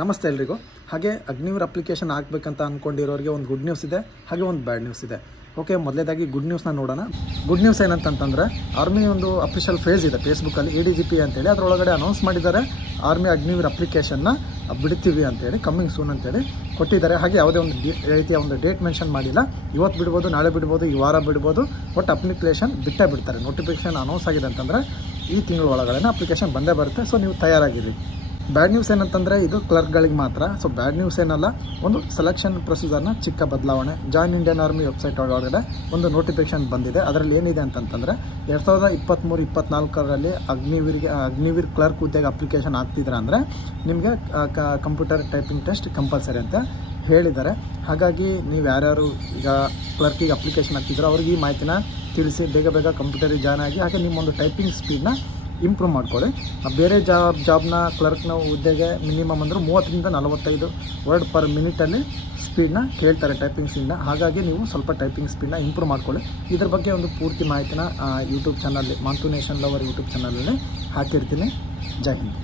ನಮಸ್ತೆ ಎಲ್ರಿಗೂ. ಹಾಗೆ ಅಗ್ನಿವೀರ್ ಅಪ್ಲಿಕೇಶನ್ ಹಾಕಬೇಕಂತ ಅಂದ್ಕೊಂಡಿರೋರಿಗೆ ಒಂದು ಗುಡ್ ನ್ಯೂಸ್ ಇದೆ, ಹಾಗೆ ಒಂದು ಬ್ಯಾಡ್ ನ್ಯೂಸ್ ಇದೆ. ಓಕೆ, ಮೊದಲೇದಾಗಿ ಗುಡ್ ನ್ಯೂಸ್ನ ನೋಡೋಣ. ಗುಡ್ ನ್ಯೂಸ್ ಏನಂತಂತಂದರೆ, ಆರ್ಮಿ ಒಂದು ಅಫಿಷಿಯಲ್ ಫೇಸ್ ಇದೆ ಫೇಸ್ಬುಕ್ಕಲ್ಲಿ, ADGP ಅಂತೇಳಿ. ಅದರೊಳಗಡೆ ಅನೌನ್ಸ್ ಮಾಡಿದ್ದಾರೆ, ಆರ್ಮಿ ಅಗ್ನಿವೀರ್ ಅಪ್ಲಿಕೇಶನ್ನ ಬಿಡ್ತೀವಿ ಅಂತೇಳಿ, ಕಮ್ಮಿಂಗ್ ಸೂನ್ ಅಂತೇಳಿ ಕೊಟ್ಟಿದ್ದಾರೆ. ಹಾಗೆ ಯಾವುದೇ ಒಂದು ರೀತಿಯ ಒಂದು ಡೇಟ್ ಮೆನ್ಷನ್ ಮಾಡಿಲ್ಲ. ಇವತ್ತು ಬಿಡ್ಬೋದು, ನಾಳೆ ಬಿಡ್ಬೋದು, ಈ ವಾರ ಬಿಡ್ಬೋದು, ಒಟ್ಟು ಅಪ್ಲಿಕೇಶನ್ ಬಿಟ್ಟೇ ಬಿಡ್ತಾರೆ. ನೋಟಿಫಿಕೇಶನ್ ಅನೌನ್ಸ್ ಆಗಿದೆ ಅಂತಂದರೆ ಈ ತಿಂಗಳ ಒಳಗಡೆ ಅಪ್ಲಿಕೇಶನ್ ಬಂದೇ ಬರುತ್ತೆ. ಸೊ ನೀವು ತಯಾರಾಗಿರಿ. ಬ್ಯಾಡ್ ನ್ಯೂಸ್ ಏನಂತಂದರೆ ಇದು ಕ್ಲರ್ಕ್ಗಳಿಗೆ ಮಾತ್ರ. ಸೊ ಬ್ಯಾಡ್ ನ್ಯೂಸ್ ಏನಲ್ಲ, ಒಂದು ಸೆಲೆಕ್ಷನ್ ಪ್ರೊಸೀಜರ್ನ ಚಿಕ್ಕ ಬದಲಾವಣೆ. ಜಾಯಿನ್ ಇಂಡಿಯನ್ ಆರ್ಮಿ ವೆಬ್ಸೈಟ್ ಒಳಗಡೆ ಒಂದು ನೋಟಿಫಿಕೇಶನ್ ಬಂದಿದೆ. ಅದರಲ್ಲಿ ಏನಿದೆ ಅಂತಂತಂದರೆ 2023-24ರಲ್ಲಿ ಅಗ್ನಿವೀರ್ ಕ್ಲರ್ಕ್ ಹುದ್ದೆಗೆ ಅಪ್ಲಿಕೇಶನ್ ಹಾಕ್ತಿದ್ರೆ ಅಂದರೆ ನಿಮಗೆ ಕಂಪ್ಯೂಟರ್ ಟೈಪಿಂಗ್ ಟೆಸ್ಟ್ ಕಂಪಲ್ಸರಿ ಅಂತ ಹೇಳಿದ್ದಾರೆ. ಹಾಗಾಗಿ ನೀವು ಯಾರ್ಯಾರು ಈಗ ಕ್ಲರ್ಕಿಗೆ ಅಪ್ಲಿಕೇಶನ್ ಹಾಕ್ತಿದ್ರೋ ಅವ್ರಿಗೆ ಈ ಮಾಹಿತಿನ ತಿಳಿಸಿ ಬೇಗ ಕಂಪ್ಯೂಟರಿಗೆ ಜಾಯ್ನ್ ಆಗಿ, ಹಾಗೆ ನಿಮ್ಮೊಂದು ಟೈಪಿಂಗ್ ಸ್ಪೀಡ್ನ ಇಂಪ್ರೂವ್ ಮಾಡ್ಕೊಳ್ಳಿ. ಬೇರೆ ಜಾಬ್ನ ಕ್ಲರ್ಕ್ನ ಹುದ್ದೆಗೆ ಮಿನಿಮಮ್ ಅಂದರೆ 30-45 ವರ್ಡ್ ಪರ್ ಮಿನಿಟಲ್ಲಿ ಸ್ಪೀಡ್ನ ಕೇಳ್ತಾರೆ, ಟೈಪಿಂಗ್ ಸ್ಪೀಡ್ನ. ಹಾಗಾಗಿ ನೀವು ಸ್ವಲ್ಪ ಟೈಪಿಂಗ್ ಸ್ಪೀಡ್ನ ಇಂಪ್ರೂವ್ ಮಾಡ್ಕೊಳ್ಳಿ. ಇದ್ರ ಬಗ್ಗೆ ಒಂದು ಪೂರ್ತಿ ಮಾಹಿತಿನ ಯೂಟ್ಯೂಬ್ ಚಾನಲ್ಲಿ, ಮಾಂತು ನೇಷನ್ ಲವರ್ ಯೂಟ್ಯೂಬ್ ಚಾನಲಲ್ಲಿ ಹಾಕಿರ್ತೀನಿ. ಜೈ ಹಿಂದ್.